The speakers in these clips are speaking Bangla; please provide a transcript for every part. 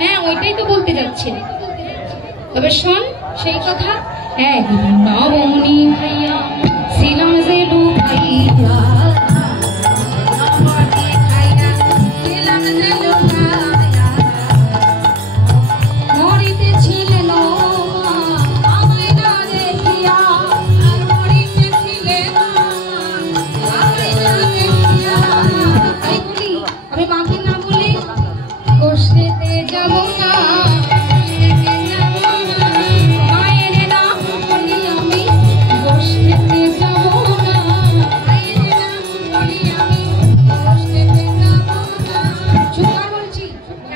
হ্যাঁ ওইটাই তো বলতে যাচ্ছে। তবে শোন সেই কথা, একদিন নবমণি ভাইয়া ছিলাম যে লুকাইয়া, আমি মাকে না বলে গোষ্ঠীতে যাব না, মায়ের নাম বলি আমি গোষ্ঠীতে যাব না, চুপা বলছি।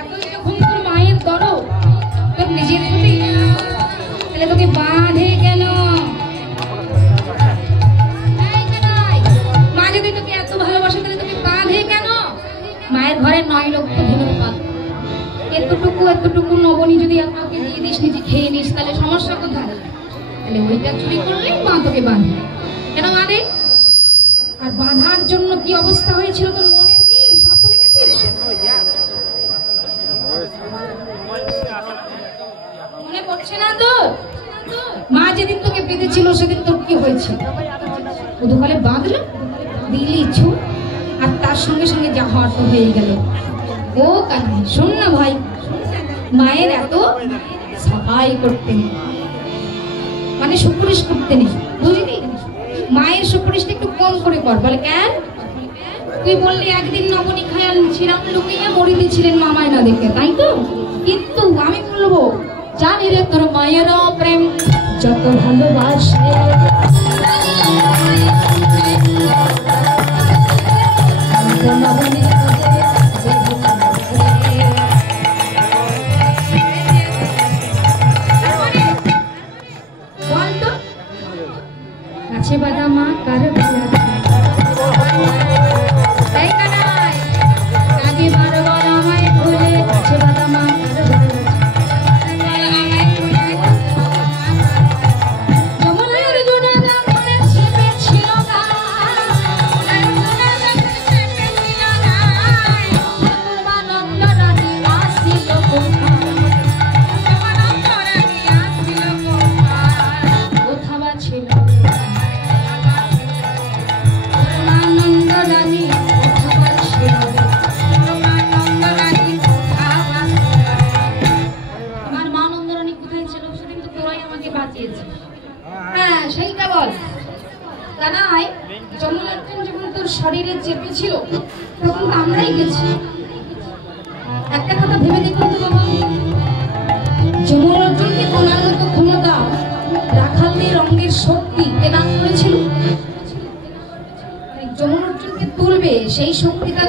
এখন যখন তোর মায়ের দরদ তোর নিজের প্রতি, তাহলে তোকে বাঁধে কেন? মা যদি তোকে এত ভালোবাসে তাহলে তোকে বাঁধে কেন? মায়ের ঘরে 9 লক্ষ ধনুক পাল, এতটুকু নবনী যদি আমাকে দিয়ে দিস, নিজে খেয়ে নিস, তাহলে সমস্যা কোথায়? তাহলে ওইটা চুরি করলেই মা তোকে বাঁধে কেন? বাঁধে। আর বাঁধার জন্য কি অবস্থা হয়েছিল তোর মনে নেই? সব ভুলে গেছিস? মনে পড়ছে না তোর? মা যেদিন তোকে বেঁধেছিল সেদিন তোর কি হয়েছে? শুধু বলে বাঁধলো, দিলি ছু, আর তার সঙ্গে সঙ্গে যা হওয়ার তো হয়ে গেল। ও কানে শোন না ভাই, মায়ের এত সাফাই করতে নেই, মানে সুপুরিশ করতে নেই, বুঝলি? মায়ের সুপুরিশটা একটু কম করে কর। বলে কেন? তুই বললি একদিন নবনী খায়াল ছিলাম লুকিয়ে মরিতে ছিলেন মামায় না দেখে, তাই তো? কিন্তু আমি বলবো জানি রে তোর মায়ের প্রেম যত ভালোবাসে, কাছে বাদামা কার আগে বার বার আমায় ভুলে, কাছে বাদামা শরীরে চেপেছিল তখন আমরাই গেছি। একটা কথা ভেবে দেখুন তো বাবা, যমুনা অর্জুনকে তোলার মতো ক্ষমতা রাখালদের রঙের শক্তি কে দান করেছিল? যমুনা অর্জুনকে তুলবে সেই শক্তিটা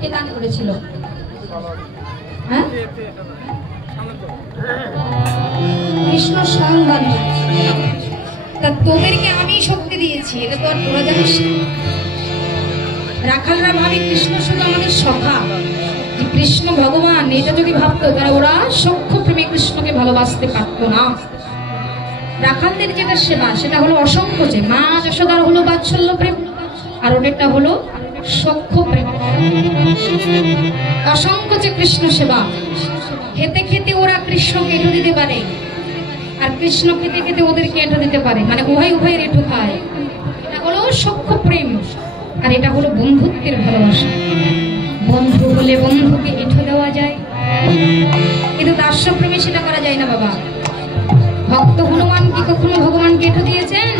কে দান করেছিল? হ্যাঁ, কৃষ্ণ স্বয়ং দান করেছে। তা তোদেরকে আমি শক্তি দিয়েছি, এটা তো আর তোরা জানিস না। রাখালরা ভাবে কৃষ্ণ শুধু আমাদের সখা, কৃষ্ণ ভগবান, এটা যদি ভাবতো তাহলে ওরা সখ্য প্রেমে কৃষ্ণকে ভালোবাসতে পারতো না। রাখালদের যেটা সেবা সেটা হলো অসংকোচে, মা যশোদার হলো বাৎসল্য প্রেম, আর ওদেরটা হলো সখ্য প্রেম, অসংকোচে কৃষ্ণ সেবা। খেতে খেতে ওরা কৃষ্ণকে এঁটো দিতে পারে, আর কৃষ্ণ খেতে খেতে ওদেরকে এঁটো দিতে পারে, মানে উভয়ের এঁটো খায়। এটা হলো সখ্য প্রেম, আর এটা হলো বন্ধুত্বের ভালোবাসা। বন্ধু বলে বন্ধুকে এঁঠো দেওয়া যায়, কিন্তু দাস্য প্রেমে সেটা করা যায় না বাবা। ভক্ত হনুমান কি কখনো ভগবানকে এঁঠো দিয়েছেন?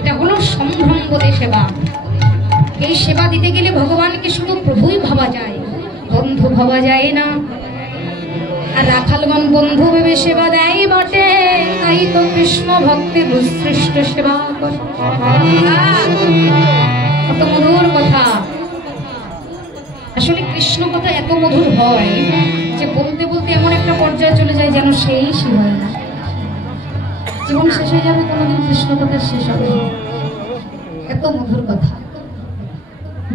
এটা হলো সম্ভ্রমবোধে সেবা। এই সেবা দিতে গেলে ভগবানকে শুধু প্রভুই ভাবা যায়, বন্ধু ভাবা যায় না। আর রাখালগণ বন্ধু ভেবে সেবা দেয় বটে, তাই তো কৃষ্ণ ভক্তের উৎকৃষ্ট সেবা করে। কত মধুর কথা। আসলে কৃষ্ণ কথা এত মধুর হয় যে বলতে বলতে এমন একটা পর্যায়ে চলে যায় যেন সেই হয় না, জীবন শেষ হয়ে যাবে, কোনোদিন কৃষ্ণ কথা শেষ হবে। এত মধুর কথা।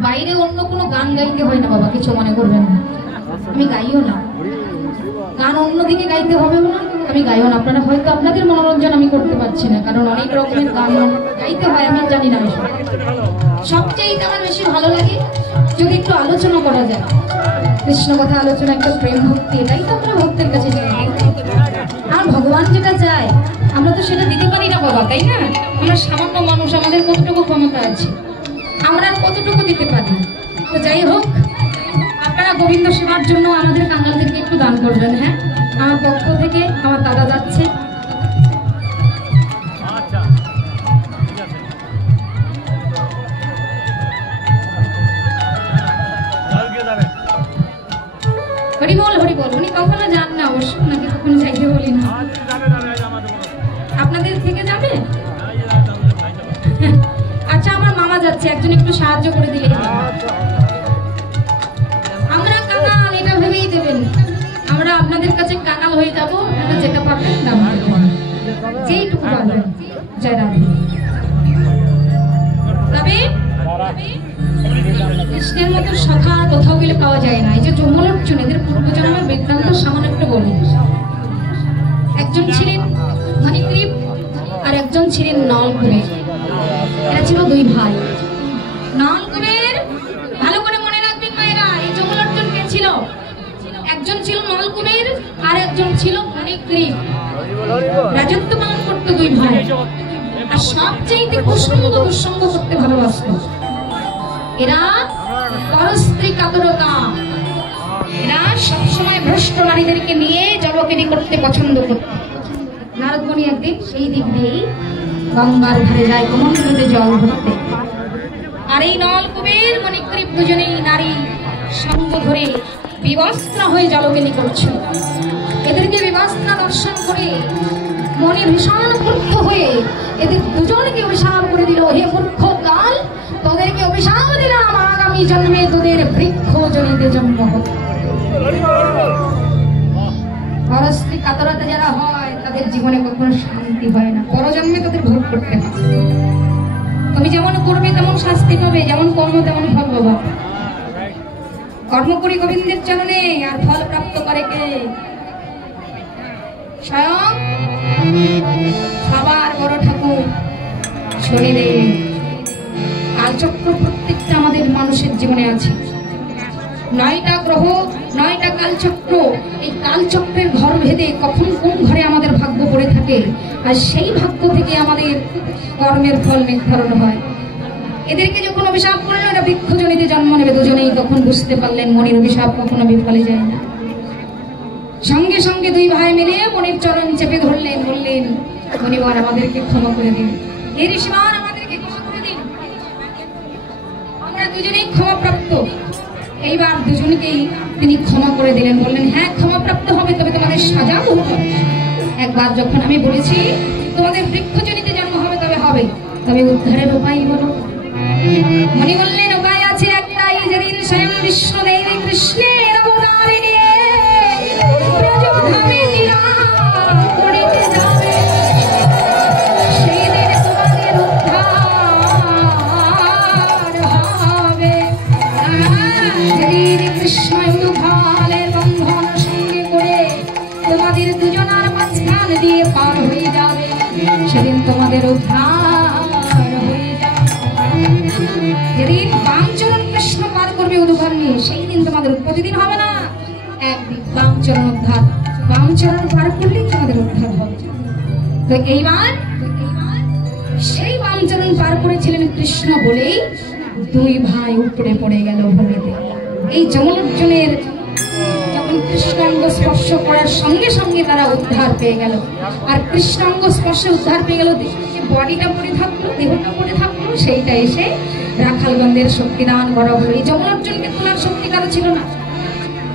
বাইরে অন্য কোনো গান গাইতে হয় না বাবা, কিছু মনে করবেন না, আমি গাইও না। গান অন্যদিকে গাইতে হবে না, আমি গাইও না, আপনারা হয়তো আপনাদের মনোরঞ্জন আমি করতে পারছি না, কারণ অনেক রকমের গান গাইতে হয়, আমি জানি না। সবচেয়ে আমার বেশি ভালো লাগে যদি একটু আলোচনা করা যায়, কৃষ্ণ কথা আলোচনা, একটা প্রেম ভক্তি, এটাই তো আমরা ভক্তের কাছে চাই। আর ভগবান যেটা চায় আমরা তো সেটা দিতে পারি না বাবা, তাই না? আমরা সামান্য মানুষ, আমাদের কতটুকু ক্ষমতা আছে, আমরা কতটুকু দিতে পারি। তো যাই হোক, আপনারা গোবিন্দ সেবার জন্য আমাদের কাঙ্গালদেরকে একটু দান করবেন। হ্যাঁ, আমার পক্ষ থেকে আমার দাদা যাচ্ছে। হরি বল হরি বল। উনি কখনো যান না অবশ্য, ওনাকে কখনো যাইতে বলি না। আপনাদের থেকে যাবে? আচ্ছা, আমার মামা যাচ্ছে, একজন একটু সাহায্য করে দিলে। আমরা কাঙাল এটা ভেবেই দেবেন, আমরা আপনাদের কাছে কাঙাল হয়ে যাবো, আপনারা যেটা পারবেন দাম যেইটুকু পারবেন। জয় রাধে। তবে কৃষ্ণের মতো সখা কোথাও গেলে পাওয়া যায় না। এই যে যমুনার্জুন, এদের পূর্বজন্মের বৃত্তান্ত সামান্য একটু বলি। একজন ছিলেন মণিগ্রীব আর একজন ছিলেন নলকুবের। এরা ছিল দুই ভাই। নলকুবের, ভালো করে মনে রাখবেন মায়েরা, এই যমুনার্জুন কে ছিল? একজন ছিল নলকুবের আর একজন ছিল মণিগ্রীব। রাজত্ব পালন করতো দুই ভাই, আর সবচেয়ে কুসঙ্গ দুঃসঙ্গ করতে ভালোবাসত। এরা পরস্ত্রী কাতরতা, এরা সবসময় ভ্রষ্ট নারীদেরকে নিয়ে জলকেলি করতে পছন্দ করত। নারদমণি একদিন সেই দিক দিয়েই গঙ্গার ধারে যায় কোমল নদীতে জল ভরতে। আর এই নলকুবের মণিগ্রীব দুজনেই নারী সঙ্গ ধরে বিবস্ত্র হয়ে জলকেলি করছে। এদেরকে বিবস্ত্র দর্শন করে মনে ভীষণ ক্রুদ্ধ হয়ে এদের দুজনকে অভিশাপ করে দিল, হে মূর্খ কাল, তোদেরকে অভিশাপ দিলাম, আগামী জন্মে তোদের বৃক্ষ জনিতে জন্ম হবে। পরস্ত্রী কাতরতা যারা হয় তাদের জীবনে কখনো শান্তি হয় না, পরজন্মে তাদের ভোগ করতে হয়। তুমি যেমন করবে তেমন শাস্তি পাবে, যেমন কর্ম তেমন ফল পাবা। কর্ম করি গোবিন্দের চরণে, আর ফল প্রাপ্ত করে কে? স্বয়ং সবার বড় ঠাকুর শনিদেব। কালচক্র প্রত্যেকটা আমাদের মানুষের জীবনে আছে। 9টা গ্রহ, 9টা কালচক্র। এই কালচক্রের ঘর ভেদে কখন কোন ঘরে আমাদের ভাগ্য পড়ে থাকে, আর সেই ভাগ্য থেকে আমাদের কর্মের ফল নির্ধারণ হয়। এদেরকে যখন অভিশাপ করলেন এরা বৃক্ষজনিতে জন্ম নেবে, দুজনেই তখন বুঝতে পারলেন মনির অভিশাপ কখনো বিফলে যায় না। সঙ্গে সঙ্গে দুই ভাই মিলে মনির চরণ চেপে ধরলেন, বললেন, মনিবর আমাদেরকে ক্ষমা করে দিন, হে ঋষিমান আমাদেরকে ক্ষমা করে দিন, আমরা দুজনেই ক্ষমাপ্রাপ্ত। এইবার দুজনকেই তিনি ক্ষমা করে দিলেন, বললেন, হ্যাঁ ক্ষমাপ্রাপ্ত হবে, তবে তোমাদের সাজা ভোগ হবে। একবার যখন আমি বলেছি তোমাদের বৃক্ষজনিতে জন্ম হবে, তবে হবে, তবে উদ্ধারের উপায় বলো। মনি বললেন, উপায় আছে একটাই, যেদিন স্বয়ং বিষ্ণুদেবী কৃষ্ণের অবতারে নিয়ে ব্রজধামে বিরাজ করিতে যাবে, সেই দিন তোমাদের উদ্ধার হবে। যেদিন কৃষ্ণ উদ্ধারের বন্ধন সঙ্গে করে তোমাদের দুজনার মাঝখান দিয়ে পার হয়ে যাবে, সেদিন তোমাদের উদ্ধার হয়ে যাবে। যেদিন বামচরণ কৃষ্ণ পার করবে উদ্ধার নিয়ে, সেই দিন তোমাদের প্রতিদিন হবে না, একদিন বামচরণ উদ্ধার, বামচরণ পার করলেই তোমাদের উদ্ধার হবে। তো এইবার সেই বামচরণ পার করেছিলেন কৃষ্ণ বলেই দুই ভাই উপরে পড়ে গেল ভূমিতে। এই যমুনার্জুনের যখন কৃষ্ণাঙ্গ স্পর্শ করার সঙ্গে সঙ্গে তারা উদ্ধার পেয়ে গেল। আর কৃষ্ণাঙ্গ স্পর্শে উদ্ধার পেয়ে গেল, বডিটা পড়ে থাকলো, দেহটা পড়ে থাকলো, সেইটা এসে রাখালগঞ্জের শক্তিদান করা হলো। এই যমুনার্জুনকে তোলার শক্তি কারো ছিল না,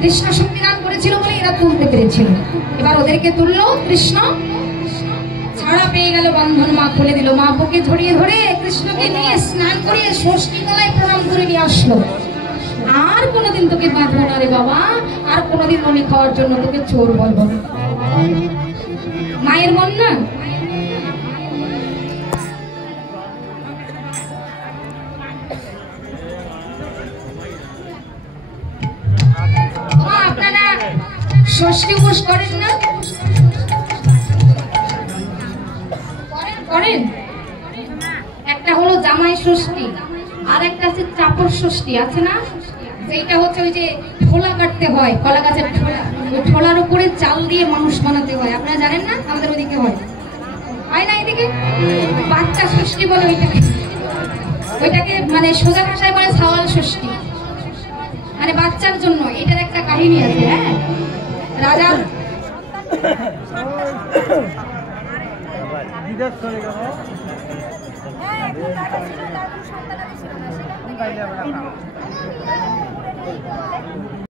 কৃষ্ণ শক্তিদান করেছিল বলে এরা তুলতে পেরেছিল। এবার ওদেরকে তুললো কৃষ্ণ, ছাড়া পেয়ে গেল, বন্ধন মা খুলে দিল। মা বুকে ধরিয়ে ধরে কৃষ্ণকে নিয়ে স্নান করিয়ে ষষ্ঠী তলায় প্রণাম করে নিয়ে আসলো। আর কোনোদিন তোকে বাঁধবো না রে বাবা, আর কোনোদিন মনি খাওয়ার জন্য তোকে চোর বলবো না। মায়ের মন না, আপনারা ষষ্ঠী উপোস করেন না? করেন? একটা হলো জামাই ষষ্ঠী, আর একটা আছে চাপড় ষষ্ঠী, আছে না? যেটা হচ্ছে ওই যে ঠোলা কাটতে হয়, কলা গাছের ঠোলা, ওই ঠোলার উপরে চাল দিয়ে মানুষ বানাতে হয়। আপনারা জানেন না? আমাদের ওদিকে হয়, হয় না? এদিকে বাচ্চা ষষ্ঠী বলে ওইটাকে। ওইটাকে মানে সোজা ভাষায় বলে সাওয়াল ষষ্ঠী, মানে বাচ্চার জন্য। এটার একটা কাহিনী আছে। হ্যাঁ, রাজা